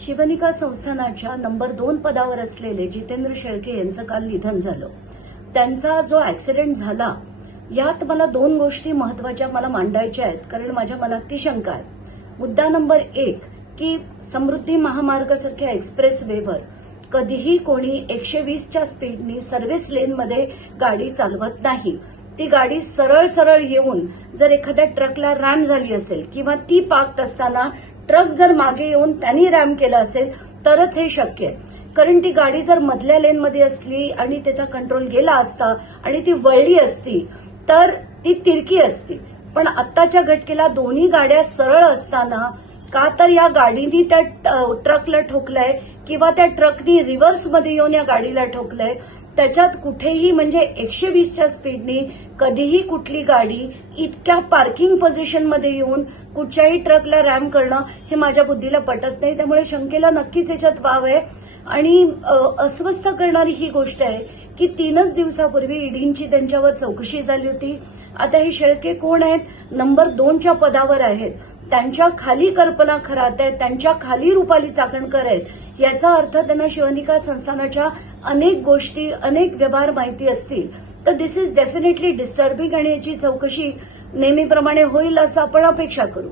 शिवनिका संस्थानाच्या नंबर 2 पदावर असलेले जितेंद्र शेळके यांचं काल निधन झालं. त्यांचा जो ऍक्सिडेंट झाला यात मला 2 गोष्टी महत्वाच्या मला मांडायच्या आहेत, कारण माझ्या मनात ती शंका आहे. मुद्दा नंबर 1 की समृद्धी महामार्गासारख्या एक्सप्रेस वेवर कधीही कोणी 120च्या स्पीडनी सर्व्हिस लेनमध्ये गाडी चालवत नाही. ती गाडी सरळ सरळ येऊन जर एखाद्या ट्रकला रॅम झाली असेल किंवा ती पार्कड असताना ट्रक जर मागे येऊन त्यांनी रॅम केलं असेल तरच हे शक्य आहे. कारण ती गाडी जर मधल्या लेनमध्ये असली आणि त्याचा कंट्रोल गेला असता आणि ती वळली असती तर ती तिरकी असती. पण आत्ताच्या घटकेला दोन्ही गाड्या सरळ असताना का तर या गाडीनी त्या ट्रकला ठोकलंय किंवा त्या ट्रकनी रिव्हर्समध्ये येऊन या गाडीला ठोकलंय. त्याच्यात कुठेही म्हणजे 120च्या स्पीडनी कधीही कुठली गाडी इतक्या पार्किंग पोझिशनमध्ये येऊन कुठच्याही ट्रकला रॅम करणं हे माझ्या बुद्धीला पटत नाही. त्यामुळे शंकेला नक्कीच याच्यात वाव आहे. आणि अस्वस्थ करणारी ही गोष्ट आहे की 3च दिवसापूर्वी ईडीची त्यांच्यावर चौकशी झाली होती. आता हे शेळके कोण आहेत? नंबर 2च्या पदावर आहेत. त्यांच्या खाली कल्पना खरात आहेत, त्यांच्या खाली रुपाली चाकणकर आहेत. याचा अर्थ त्यांना शिवनिका संस्थानाच्या अनेक गोष्टी, अनेक व्यवहार माहिती असतील. तर दिस इज डेफिनेटली डिस्टर्बिंग आणि याची चौकशी नेहमीप्रमाणे होईल असं आपण अपेक्षा करू.